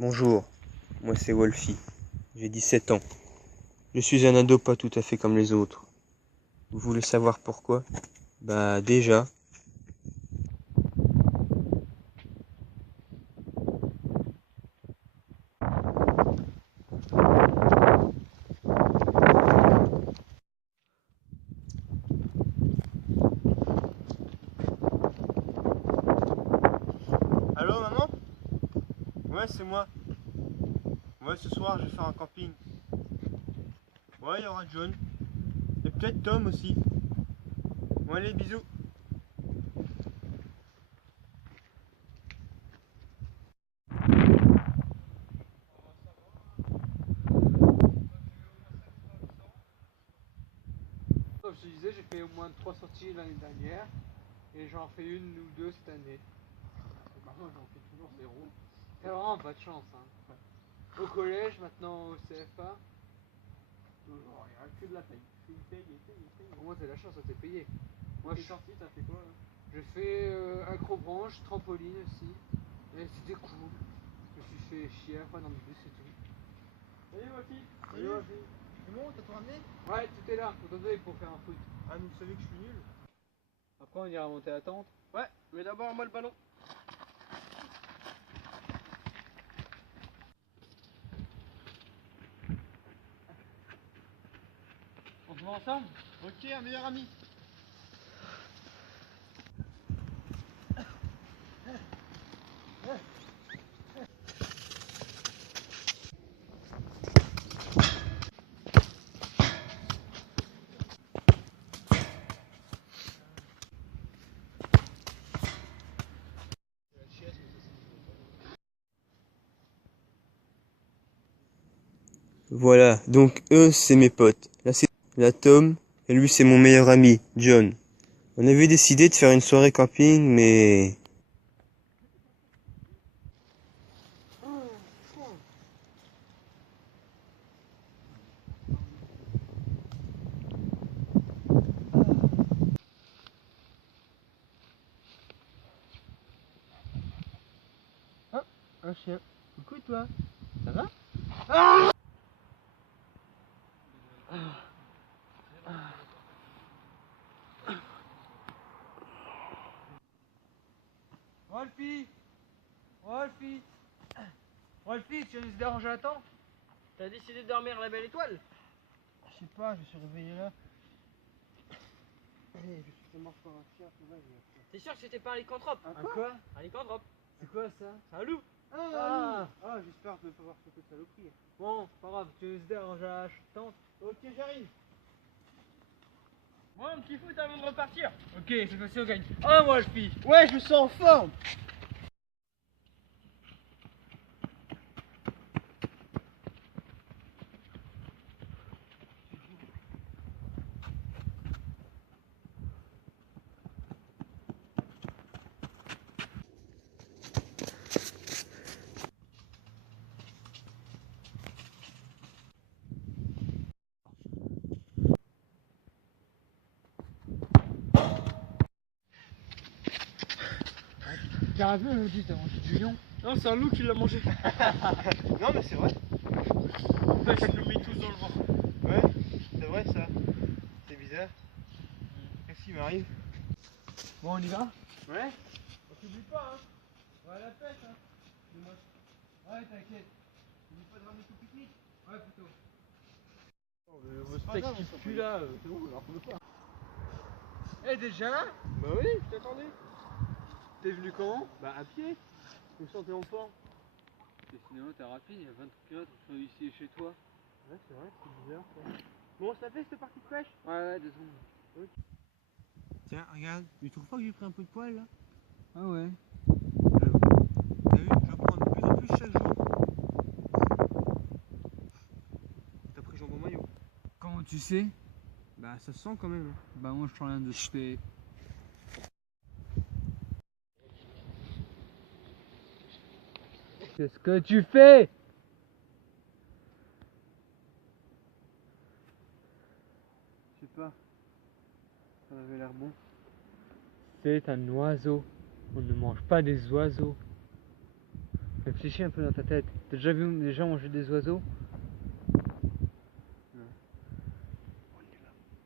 Bonjour, moi c'est Wolfie, j'ai 17 ans. Je suis un ado pas tout à fait comme les autres. Vous voulez savoir pourquoi? Bah déjà, Allô maman? Ouais c'est moi. Ouais ce soir je vais faire un camping. Ouais il y aura John. Et peut-être Tom aussi. Bon allez bisous. Comme je te disais, j'ai fait au moins 3 sorties l'année dernière et j'en fais une ou deux cette année. Maintenant j'en fais toujours zéro. T'as vraiment pas de chance. Hein. Au collège, maintenant au CFA, toujours rien, que de la paye. Il paye. Pour moi t'as de la chance, ça t'es payé. Moi je suis sorti, t'as fait quoi là? J'ai fait acrobranche, trampoline aussi. Et c'était cool. Je me suis fait chier à la fois dans le bus et tout. Salut ma fille. Salut ma fille. C'est bon, t'as tout ramené? Ouais, tout est là. Faut donner pour faire un foot. Ah mais vous savez que je suis nul. Après on ira monter la tente. Ouais, mais d'abord moi le ballon. On se met ensemble? Ok, un meilleur ami. voilà, donc eux c'est mes potes. Là c'est Tom, et lui c'est mon meilleur ami, John. On avait décidé de faire une soirée camping, mais... Un chien. Coucou toi. Ça va? Wolfie! Wolfie! Wolfie, tu viens de se déranger à temps? T'as décidé de dormir la belle étoile? Je sais pas, je suis réveillé là. Allez, je suis mort par un chien, T'es sûr que c'était pas un lycanthrope? Un quoi? Un lycanthrope? C'est quoi ça? C'est un loup! J'espère ne pas voir cette saloperie. Bon, pas grave, tu veux se déranger à la tente? Ok, j'arrive. Bon, un petit foot avant de repartir! Ok, cette fois-ci on gagne. Un Wolfie! Ouais, je me sens en forme. T'as vu, me dit, t'as mangé du lion? Non, c'est un loup qui l'a mangé. Non, mais c'est vrai. Je nous mets tous dans le vent. Ouais, c'est vrai ça. C'est bizarre. Qu'est-ce qui m'arrive? Bon, on y va? Ouais. On t'oublie pas, hein. On va à la fête, hein. Dis-moi. Ouais, t'inquiète. N'oublie pas de ramener ton pique-nique. Ouais, plutôt. C'est pas grave, on Plus là, c'est bon, on en remet pas. Eh, déjà là? Bah oui, je t'attendais. T'es venu comment? Bah à pied. Je me sentais en forme. Et sinon, t'es rapide, il y a 23 km, je suis ici chez toi. Ouais, c'est vrai, c'est bizarre ça. Bon, ça fait cette partie de pêche? Ouais, 2 secondes. Tiens, regarde, tu trouves pas que j'ai pris un peu de poil là? Ah ouais. T'as vu, je prends de plus en plus chaque jour. T'as pris jambon maillot? Comment tu sais? Bah ça se sent quand même. Bah moi je sens rien de suspect. Qu'est-ce que tu fais? Je sais pas. Ça avait l'air bon. C'est un oiseau. On ne mange pas des oiseaux. Réfléchis un peu dans ta tête. T'as déjà vu des gens manger des oiseaux? Non.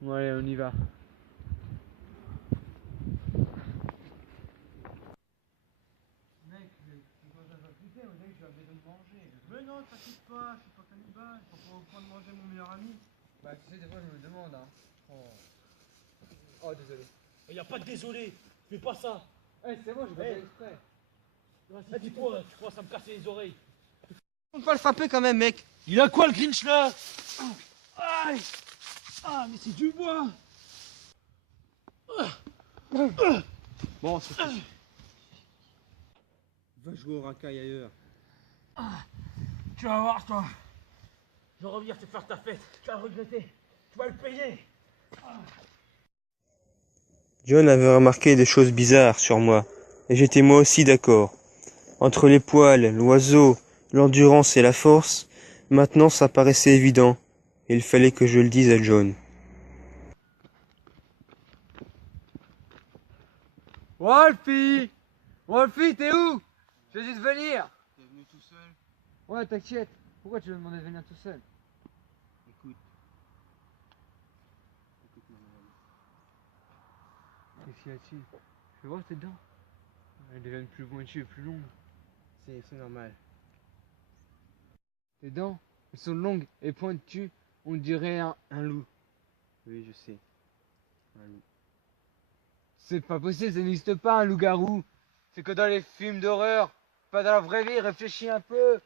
Bon, allez, on y va. Mec, tu commences à t'inquiéter, on dirait que tu as besoin de manger. Mais non, t'inquiète pas, je suis pas cannibale, je suis pas au point de manger mon meilleur ami. Bah, tu sais, des fois, je me demande, hein. Oh, désolé. Y a pas de désolé, fais pas ça. Eh, c'est bon, j'ai pas Eh. fait exprès. Eh, dis-toi, tu commences à me casser les oreilles. On peut pas le frapper quand même, mec. Il a quoi le Grinch là? Aïe! Ah, mais c'est du bois! Bon, c'est va jouer au racaille ailleurs. Tu vas voir, toi. Je vais revenir te faire ta fête. Tu vas le regretter. Tu vas le payer. John avait remarqué des choses bizarres sur moi, et j'étais moi aussi d'accord. Entre les poils, l'oiseau, l'endurance et la force, maintenant ça paraissait évident, et il fallait que je le dise à John. Wolfie! Wolfie, t'es où? Je vais juste venir! T'es venu tout seul? Ouais, t'inquiète. Pourquoi tu veux me demander de venir tout seul? Écoute. Écoute, mon ami. Qu'est-ce qu'il y a-t-il? Je vais voir tes dents. Elles deviennent plus pointues et plus longues. C'est normal. Tes dents, elles sont longues et pointues. On dirait un loup. Oui, je sais. Un loup. C'est pas possible, ça n'existe pas un loup-garou. C'est que dans les films d'horreur. Pas dans la vraie vie, réfléchis un peu.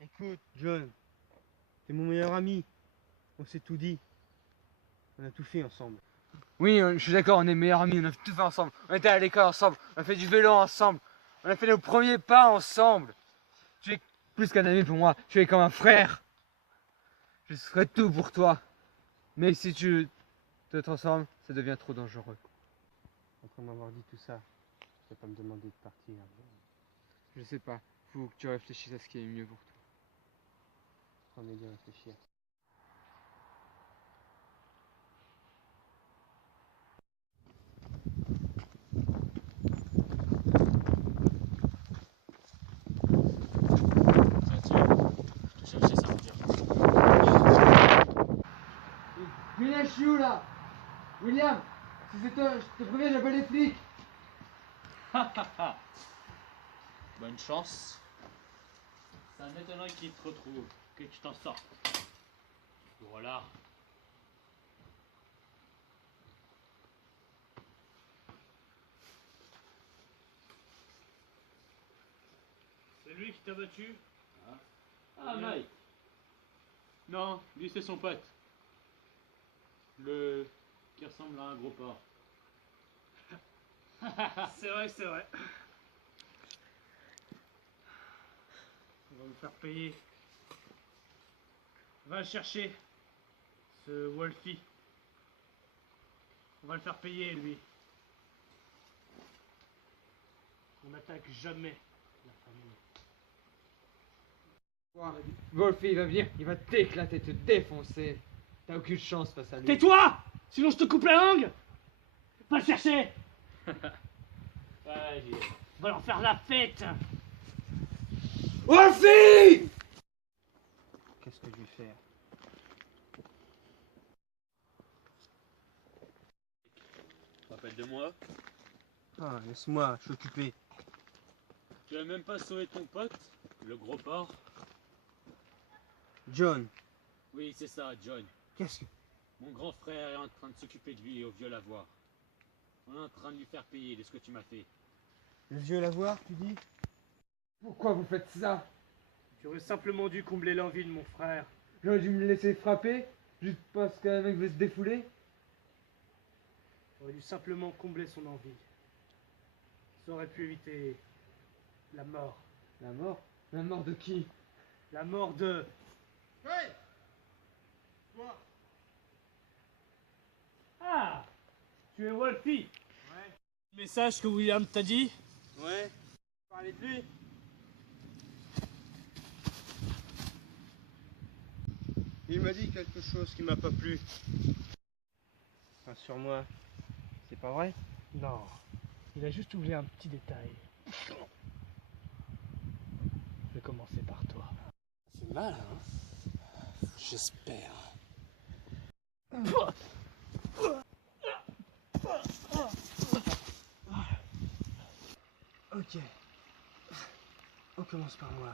Écoute, John. T'es mon meilleur ami. On s'est tout dit. On a tout fait ensemble. Oui, je suis d'accord, on est meilleurs amis, on a tout fait ensemble. On était à l'école ensemble, on a fait du vélo ensemble. On a fait nos premiers pas ensemble. Tu es plus qu'un ami pour moi, tu es comme un frère. Je serai tout pour toi. Mais si tu te transformes, ça devient trop dangereux. Après m'avoir dit tout ça, tu vas pas me demander de partir. Je sais pas, faut que tu réfléchisses à ce qui est mieux pour toi. Promets de réfléchir. Je te cherchais, ça veut dire. William, je suis où là? William, si c'est toi, je te préviens, j'appelle les flics. Bonne chance. Ça m'étonnerait qu'il te retrouve, que tu t'en sortes. Voilà. C'est lui qui t'a battu? Ah, Mike. Non, lui c'est son pote. Le qui ressemble à un gros porc. C'est vrai, c'est vrai. On va me faire payer. Va le chercher, ce Wolfie. On va le faire payer, lui. On n'attaque jamais la famille. Wolfie, il va venir, il va t'éclater, te défoncer. T'as aucune chance face à lui. Tais-toi! Sinon je te coupe la langue! Va le chercher! Vas-y. On va leur faire la fête! Wolfie! Qu'est-ce que je vais faire? Rappelle de moi. Ah, laisse-moi, je suis occupé. Tu as même pas sauvé ton pote, le gros porc? John, Oui, c'est ça, John. qu'est-ce que... Mon grand frère est en train de s'occuper de lui au vieux lavoir. On est en train de lui faire payer de ce que tu m'as fait. Le vieux l'avoir, tu dis? Pourquoi vous faites ça? Tu aurais simplement dû combler l'envie de mon frère. J'aurais dû me laisser frapper, juste parce qu'un mec veut se défouler. Tu aurais dû simplement combler son envie. Ça aurait pu éviter la mort. La mort? La mort de qui? La mort de... Hey! Quoi? Ah! Tu es Wolfie. Ouais. Message que William t'a dit? Ouais. Parlez de lui. Il m'a dit quelque chose qui m'a pas plu. Enfin, sur moi. C'est pas vrai? Non. Il a juste oublié un petit détail. mal, hein. J'espère. Ok. On commence par moi.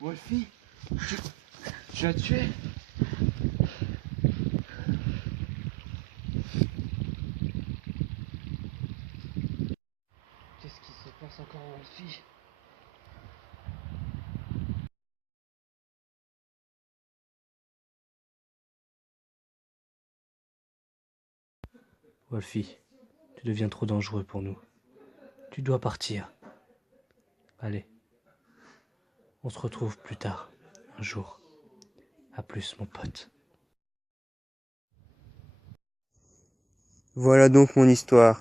Wolfie, tu l'as tué? Qu'est-ce qui se passe encore, Wolfie? Wolfie, tu deviens trop dangereux pour nous. Tu dois partir. Allez. On se retrouve plus tard, un jour. À plus, mon pote. Voilà donc mon histoire.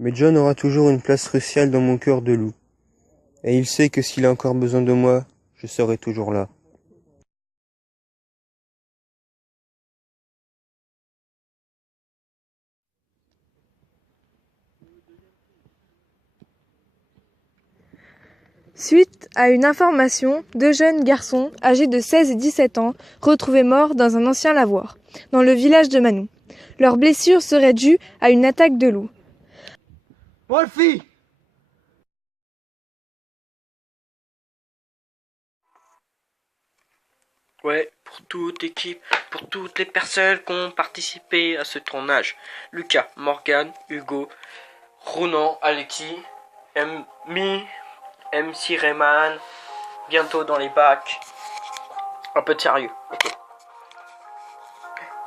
Mais John aura toujours une place cruciale dans mon cœur de loup. Et il sait que s'il a encore besoin de moi, je serai toujours là. Suite à une information, deux jeunes garçons, âgés de 16 et 17 ans, retrouvés morts dans un ancien lavoir, dans le village de Manou. Leurs blessures seraient dues à une attaque de loup. Wolfie! Ouais, pour toute équipe, pour toutes les personnes qui ont participé à ce tournage. Lucas, Morgan, Hugo, Ronan, Alexis, MC Rayman, bientôt dans les bacs. Un peu de sérieux, ok.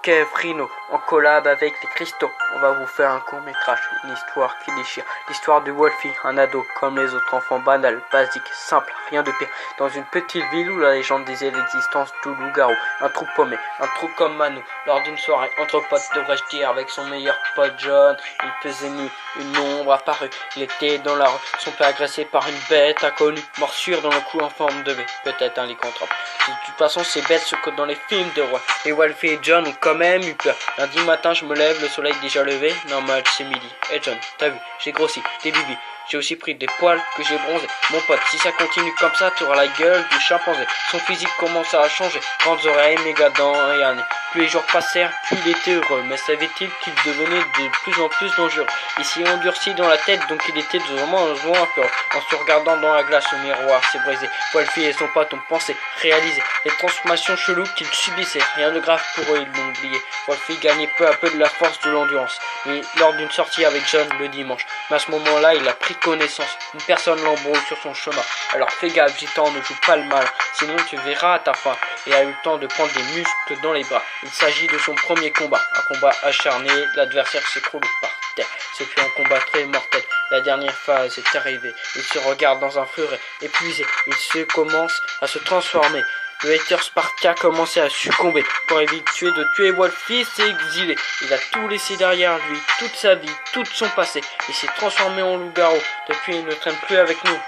Kev, Rino, en collab avec les Cristaux, on va vous faire un court métrage, une histoire qui déchire. L'histoire de Wolfie, un ado comme les autres enfants, banal, basique, simple, rien de pire. Dans une petite ville où la légende disait l'existence du loup-garou, un trou paumé, un trou comme Manu. Lors d'une soirée entre potes, devrais-je dire, avec son meilleur pote John, il faisait nuit, une ombre apparut. Il était dans la rue, son père agressé par une bête inconnue, morsure dans le cou en forme de V, peut-être un lycanthrope. De toute façon, ces bêtes se côtoient dans les films de roi. Et Wolfie et John ont quand même eu peur. Lundi matin, je me lève, le soleil déjà levé. Normal, c'est midi. Et John, t'as vu, j'ai grossi, des bibis. J'ai aussi pris des poils que j'ai bronzés. Mon pote, si ça continue comme ça, tu auras la gueule du chimpanzé. Son physique commence à changer. Grandes oreilles, méga dents et un nez. Plus les jours passèrent, plus il était heureux. Mais savait-il qu'il devenait de plus en plus dangereux? Il s'est endurci dans la tête, donc il était de moins en moins peur. En se regardant dans la glace, le miroir s'est brisé. Wolfie et son pote ont pensé, réalisé les transformations cheloues qu'ils subissaient. Rien de grave pour eux, ils l'ont oublié. Wolfie gagnait peu à peu de la force, de l'endurance. Et lors d'une sortie avec John le dimanche. Mais à ce moment-là, il a pris connaissance. Une personne l'embrouille sur son chemin. Alors fais gaffe, gitan, ne joue pas le mal. Sinon tu verras à ta fin. Et a eu le temps de prendre des muscles dans les bras. Il s'agit de son premier combat. Un combat acharné. L'adversaire s'écroule par terre. Ce fut un combat très mortel. La dernière phase est arrivée. Il se regarde dans un furet épuisé. Il se commence à se transformer. Le hater Sparta commençait à succomber. Pour éviter de tuer Wolfie, s'est exilé. Il a tout laissé derrière lui, toute sa vie, tout son passé. Il s'est transformé en loup-garou. Depuis, il ne traîne plus avec nous.